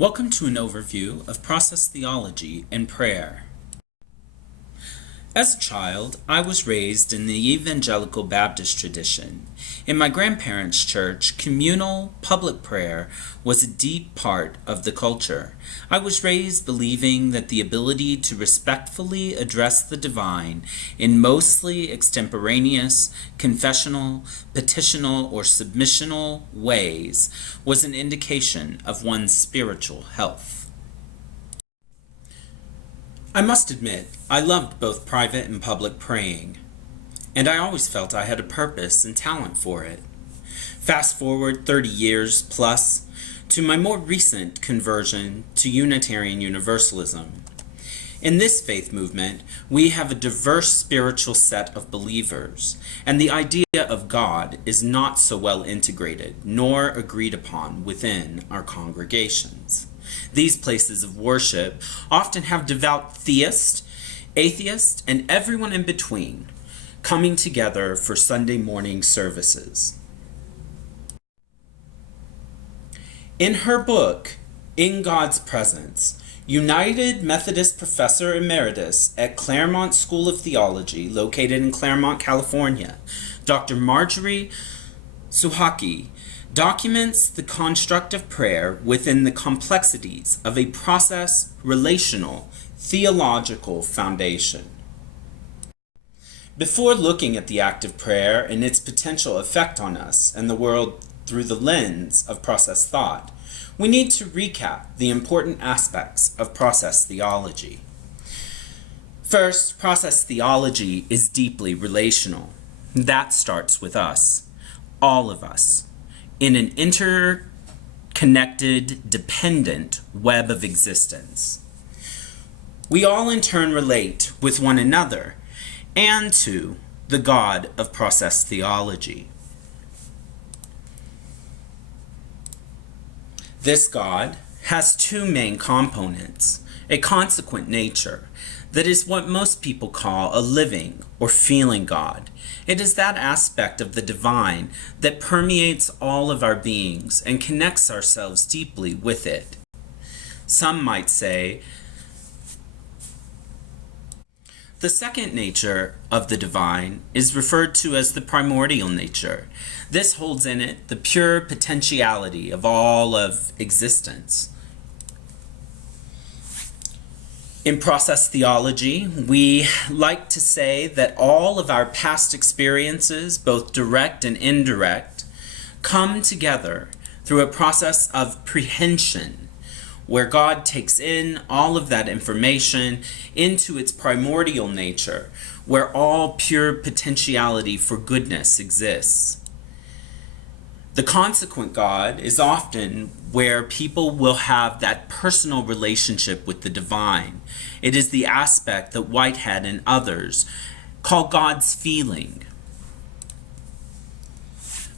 Welcome to an overview of process theology and prayer. As a child, I was raised in the evangelical Baptist tradition. In my grandparents' church, communal public prayer was a deep part of the culture. I was raised believing that the ability to respectfully address the divine in mostly extemporaneous, confessional, petitional, or submissional ways was an indication of one's spiritual health. I must admit, I loved both private and public praying, and I always felt I had a purpose and talent for it. Fast forward 30 years plus to my more recent conversion to Unitarian Universalism. In this faith movement, we have a diverse spiritual set of believers, and the idea of God is not so well integrated nor agreed upon within our congregations. These places of worship often have devout theists, atheists, and everyone in between coming together for Sunday morning services. In her book, In God's Presence, United Methodist Professor Emeritus at Claremont School of Theology, located in Claremont, California, Dr. Marjorie Suhaki documents the construct of prayer within the complexities of a process, relational, theological foundation. Before looking at the act of prayer and its potential effect on us and the world through the lens of process thought, we need to recap the important aspects of process theology. First, process theology is deeply relational. That starts with us, all of us, in an interconnected, dependent web of existence. We all in turn relate with one another and to the God of process theology. This God has two main components: a consequent nature, that is what most people call a living or feeling God. It is that aspect of the divine that permeates all of our beings and connects ourselves deeply with it. Some might say the second nature of the divine is referred to as the primordial nature. This holds in it the pure potentiality of all of existence. In process theology, we like to say that all of our past experiences, both direct and indirect, come together through a process of prehension, where God takes in all of that information into its primordial nature, where all pure potentiality for goodness exists. The consequent God is often where people will have that personal relationship with the divine. It is the aspect that Whitehead and others call God's feeling.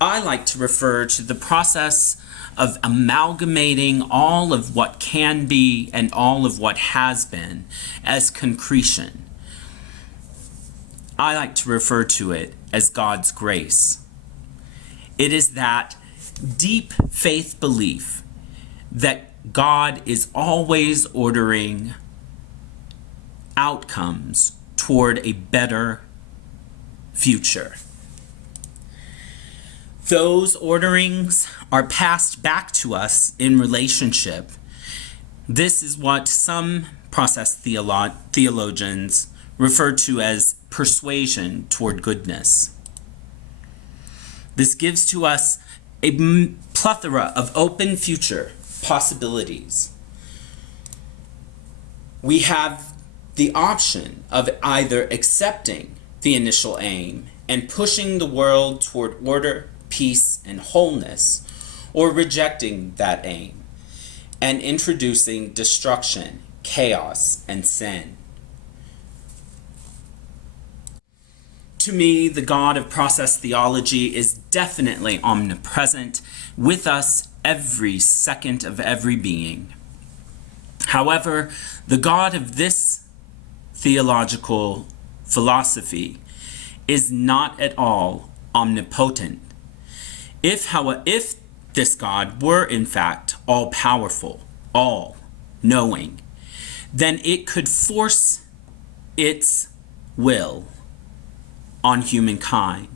I like to refer to the process of amalgamating all of what can be and all of what has been as concretion. I like to refer to it as God's grace. It is that deep faith belief that God is always ordering outcomes toward a better future. Those orderings are passed back to us in relationship. This is what some process theologians refer to as persuasion toward goodness. This gives to us a plethora of open future possibilities. We have the option of either accepting the initial aim and pushing the world toward order, peace, and wholeness, or rejecting that aim and introducing destruction, chaos, and sin. To me, the God of process theology is definitely omnipresent with us every second of every being. However, the God of this theological philosophy is not at all omnipotent. If this God were in fact all-powerful, all knowing, then it could force its will on humankind.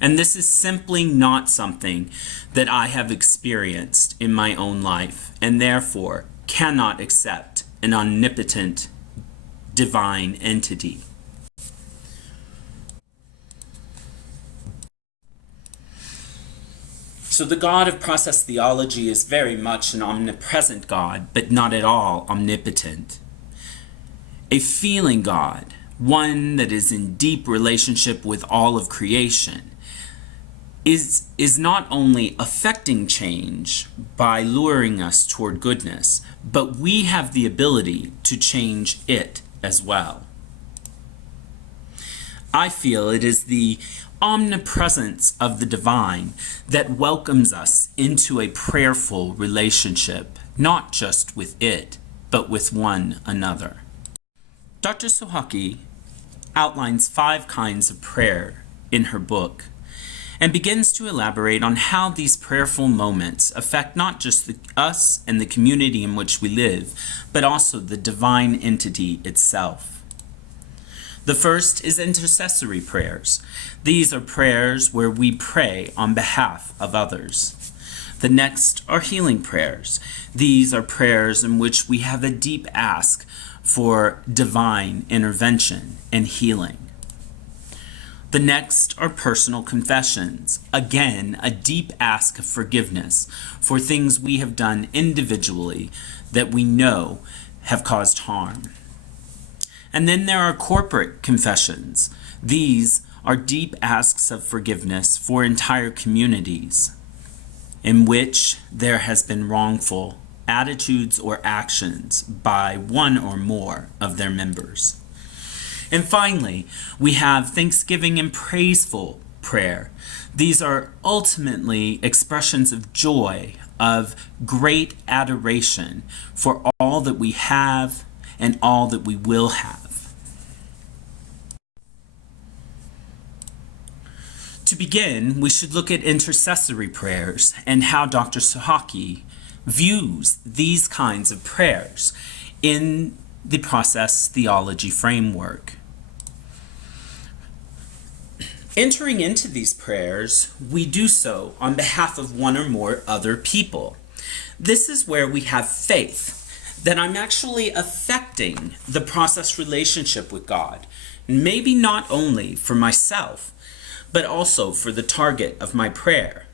And this is simply not something that I have experienced in my own life, and therefore cannot accept an omnipotent divine entity. So the God of process theology is very much an omnipresent God, but not at all omnipotent. A feeling God, one that is in deep relationship with all of creation, is not only affecting change by luring us toward goodness, but we have the ability to change it as well. I feel it is the omnipresence of the divine that welcomes us into a prayerful relationship, not just with it, but with one another. Dr. Sohaki outlines 5 kinds of prayer in her book and begins to elaborate on how these prayerful moments affect not just us and the community in which we live, but also the divine entity itself. The first is intercessory prayers. These are prayers where we pray on behalf of others. The next are healing prayers. These are prayers in which we have a deep ask for divine intervention and healing. The next are personal confessions. Again, a deep ask of forgiveness for things we have done individually that we know have caused harm. And then there are corporate confessions. These are deep asks of forgiveness for entire communities in which there has been wrongful attitudes or actions by one or more of their members. And finally, we have thanksgiving and praiseful prayer. These are ultimately expressions of joy, of great adoration for all that we have and all that we will have. To begin, we should look at intercessory prayers and how Dr. Sohaki views these kinds of prayers in the process theology framework. Entering into these prayers, we do so on behalf of one or more other people. This is where we have faith that I'm actually affecting the process relationship with God, maybe not only for myself, but also for the target of my prayer.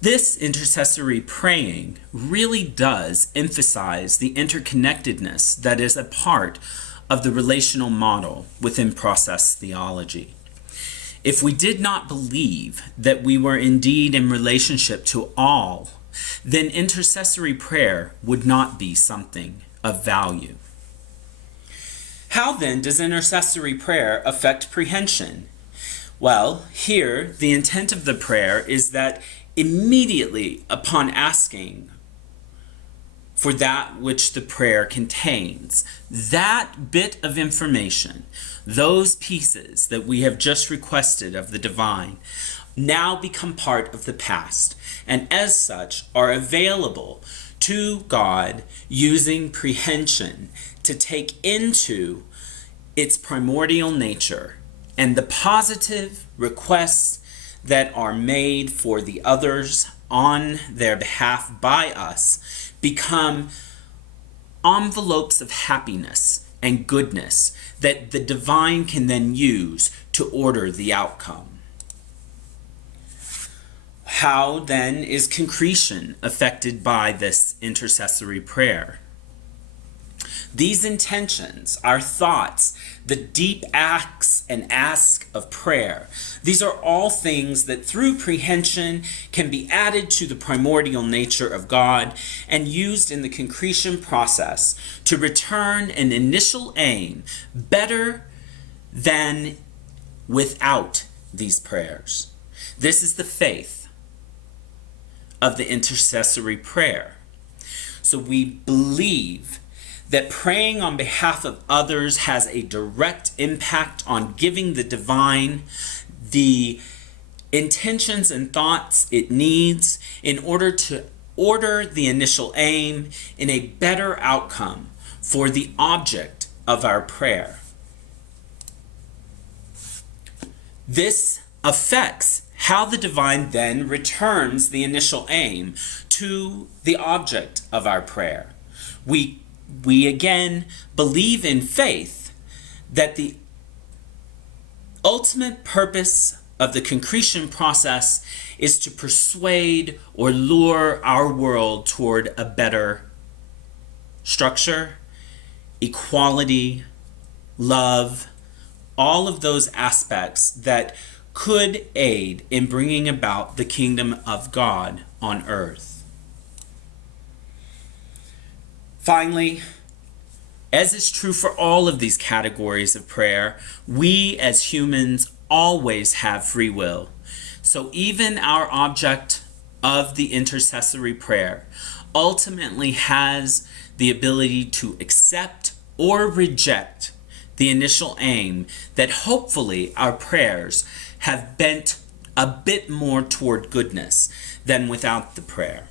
This intercessory praying really does emphasize the interconnectedness that is a part of the relational model within process theology. If we did not believe that we were indeed in relationship to all, then intercessory prayer would not be something of value. How then does intercessory prayer affect prehension? Well, here the intent of the prayer is that immediately upon asking for that which the prayer contains, that bit of information, those pieces that we have just requested of the divine, now become part of the past, and as such are available to God using prehension to take into its primordial nature, and the positive requests that are made for the others on their behalf by us become envelopes of happiness and goodness that the divine can then use to order the outcome. How then is concretion affected by this intercessory prayer? These intentions, our thoughts, the deep acts and ask of prayer, these are all things that through prehension can be added to the primordial nature of God and used in the concretion process to return an initial aim better than without these prayers. This is the faith of the intercessory prayer. So we believe that praying on behalf of others has a direct impact on giving the divine the intentions and thoughts it needs in order to order the initial aim in a better outcome for the object of our prayer. This affects how the divine then returns the initial aim to the object of our prayer. We again believe in faith that the ultimate purpose of the concretion process is to persuade or lure our world toward a better structure, equality, love, all of those aspects that could aid in bringing about the kingdom of God on earth. Finally, as is true for all of these categories of prayer, we as humans always have free will. So even our object of the intercessory prayer ultimately has the ability to accept or reject the initial aim that hopefully our prayers have bent a bit more toward goodness than without the prayer.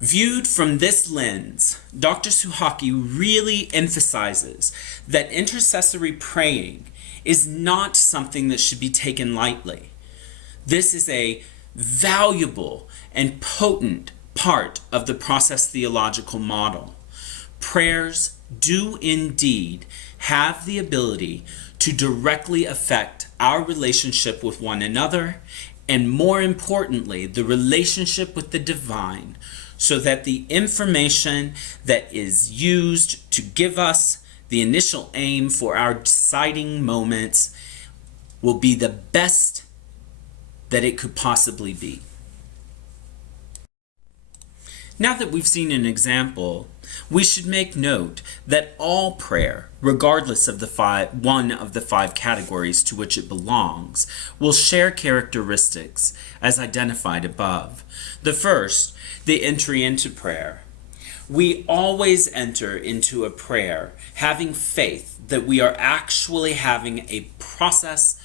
Viewed from this lens, Dr. Suhaki really emphasizes that intercessory praying is not something that should be taken lightly. This is a valuable and potent part of the process theological model. Prayers do indeed have the ability to directly affect our relationship with one another, and more importantly, the relationship with the divine, so that the information that is used to give us the initial aim for our deciding moments will be the best that it could possibly be. Now that we've seen an example, we should make note that all prayer, regardless of one of the five categories to which it belongs, will share characteristics as identified above. The first, the entry into prayer. We always enter into a prayer having faith that we are actually having a process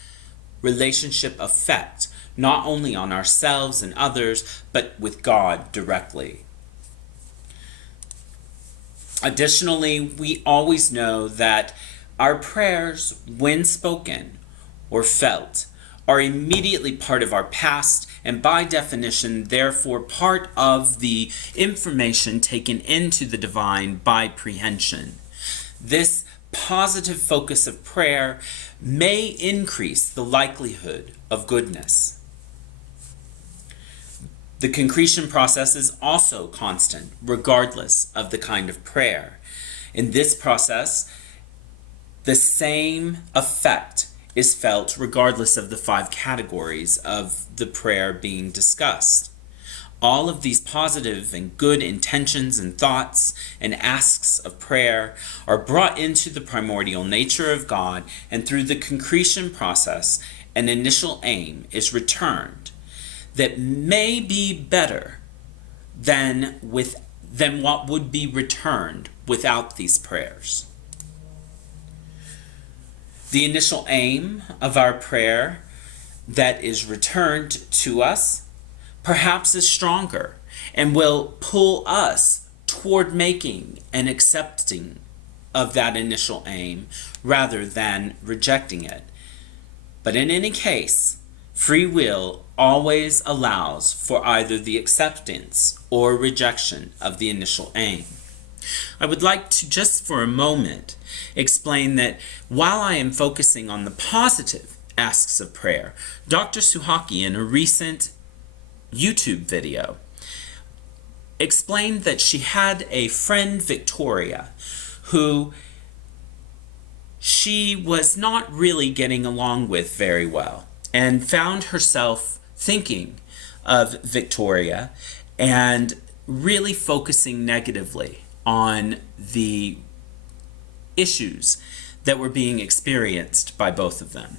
relationship effect, not only on ourselves and others, but with God directly. Additionally, we always know that our prayers, when spoken or felt, are immediately part of our past and by definition, therefore, part of the information taken into the divine by prehension. This positive focus of prayer may increase the likelihood of goodness. The concretion process is also constant, regardless of the kind of prayer. In this process, the same effect is felt regardless of the five categories of the prayer being discussed. All of these positive and good intentions and thoughts and asks of prayer are brought into the primordial nature of God, and through the concretion process, an initial aim is returned that may be better than what would be returned without these prayers. The initial aim of our prayer that is returned to us perhaps is stronger and will pull us toward making and accepting of that initial aim rather than rejecting it. But in any case, free will always allows for either the acceptance or rejection of the initial aim. I would like to just for a moment explain that while I am focusing on the positive asks of prayer, Dr. Suhaki in a recent YouTube video explained that she had a friend, Victoria, who she was not really getting along with very well, and found herself thinking of Victoria and really focusing negatively on the issues that were being experienced by both of them.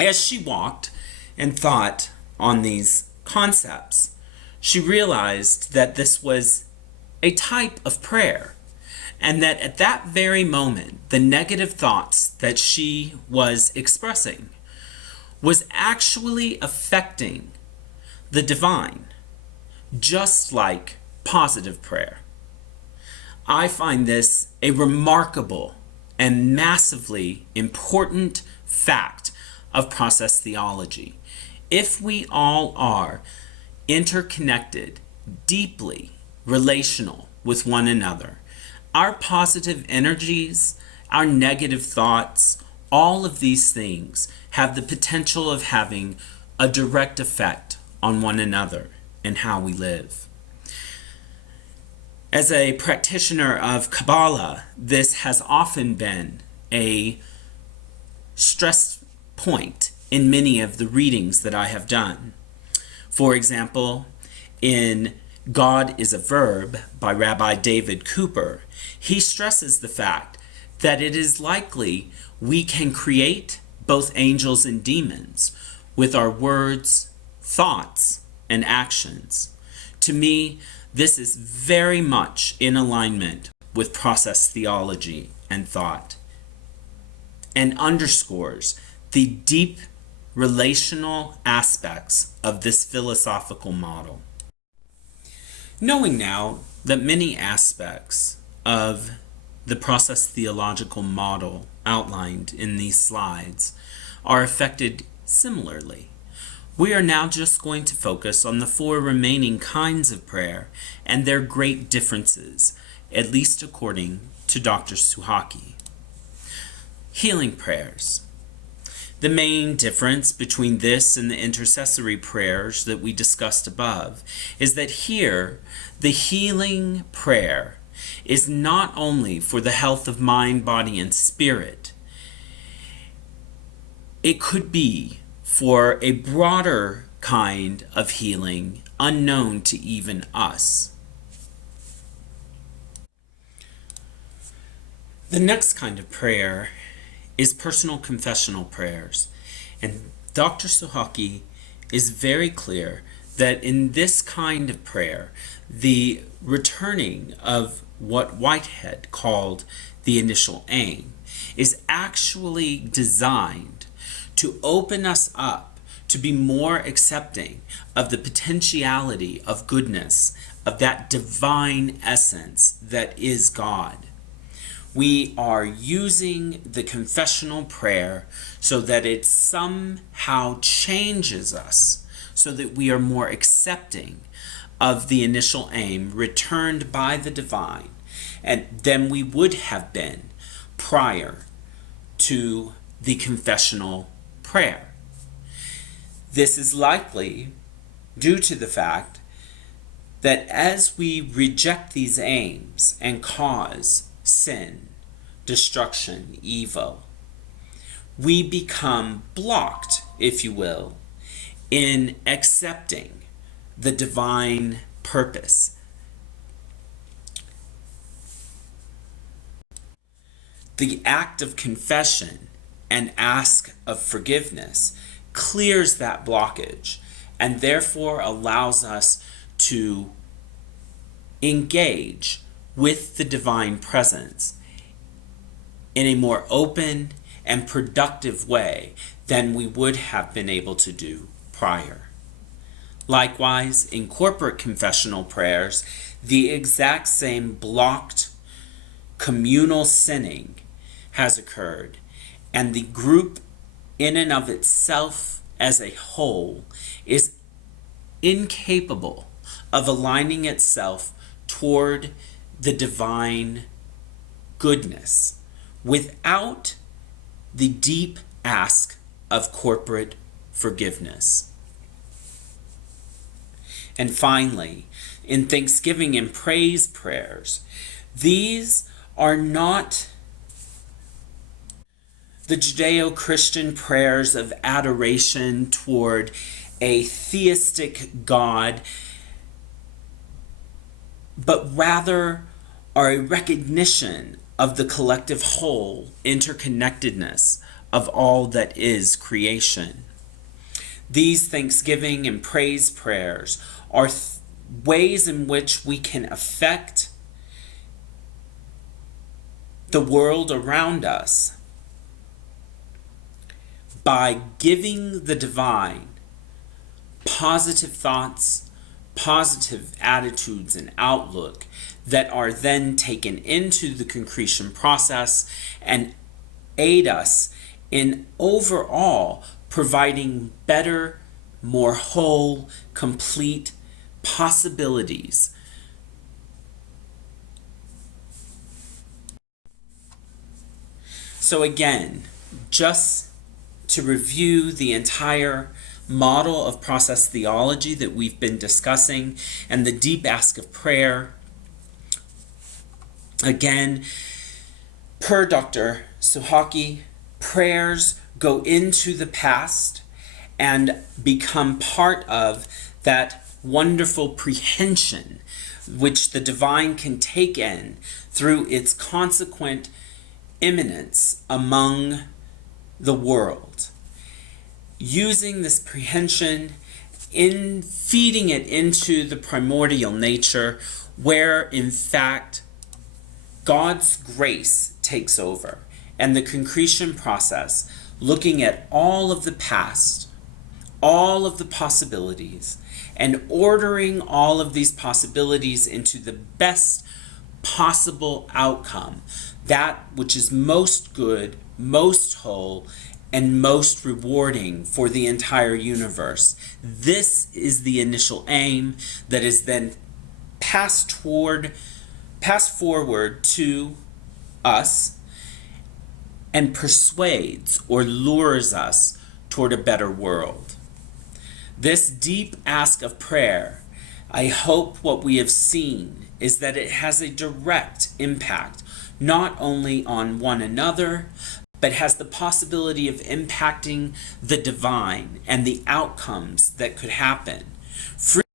As she walked and thought on these concepts, she realized that this was a type of prayer, and that at that very moment, the negative thoughts that she was expressing was actually affecting the divine, just like positive prayer. I find this a remarkable and massively important fact of process theology. If we all are interconnected, deeply relational with one another, our positive energies, our negative thoughts, all of these things have the potential of having a direct effect on one another and how we live. As a practitioner of Kabbalah, this has often been a stress point in many of the readings that I have done. For example, in God is a Verb by Rabbi David Cooper, he stresses the fact that it is likely we can create both angels and demons with our words, thoughts, and actions. To me, this is very much in alignment with process theology and thought, and underscores the deep relational aspects of this philosophical model. Knowing now that many aspects of the process theological model outlined in these slides are affected similarly, we are now just going to focus on the 4 remaining kinds of prayer and their great differences, at least according to Dr. Suhaki. Healing prayers. The main difference between this and the intercessory prayers that we discussed above is that here, the healing prayer is not only for the health of mind, body, and spirit. It could be for a broader kind of healing unknown to even us. The next kind of prayer is personal confessional prayers. And Dr. Suhaki is very clear that in this kind of prayer, the returning of what Whitehead called the initial aim is actually designed to open us up to be more accepting of the potentiality of goodness, of that divine essence that is God. We are using the confessional prayer so that it somehow changes us, so that we are more accepting of the initial aim returned by the divine and than we would have been prior to the confessional prayer. This is likely due to the fact that as we reject these aims and cause sin, destruction, evil, we become blocked, if you will, in accepting the divine purpose. The act of confession and ask of forgiveness clears that blockage and therefore allows us to engage with the divine presence in a more open and productive way than we would have been able to do prior. Likewise, in corporate confessional prayers, the exact same blocked communal sinning has occurred, and the group in and of itself as a whole is incapable of aligning itself toward the divine goodness without the deep ask of corporate forgiveness. And finally, in thanksgiving and praise prayers, these are not the Judeo-Christian prayers of adoration toward a theistic God, but rather are a recognition of the collective whole interconnectedness of all that is creation. These thanksgiving and praise prayers are ways in which we can affect the world around us by giving the divine positive thoughts, positive attitudes, and outlook that are then taken into the concretion process and aid us in overall providing better, more whole, complete possibilities. So again, just to review the entire model of process theology that we've been discussing and the deep ask of prayer. Again, per Dr. Suhaki, prayers go into the past and become part of that wonderful prehension which the divine can take in through its consequent immanence among the world. Using this prehension in feeding it into the primordial nature where in fact God's grace takes over, and the concretion process, looking at all of the past, all of the possibilities, and ordering all of these possibilities into the best possible outcome, that which is most good, most whole, and most rewarding for the entire universe. This is the initial aim that is then passed forward to us and persuades or lures us toward a better world. This deep ask of prayer, I hope what we have seen is that it has a direct impact not only on one another, but has the possibility of impacting the divine and the outcomes that could happen.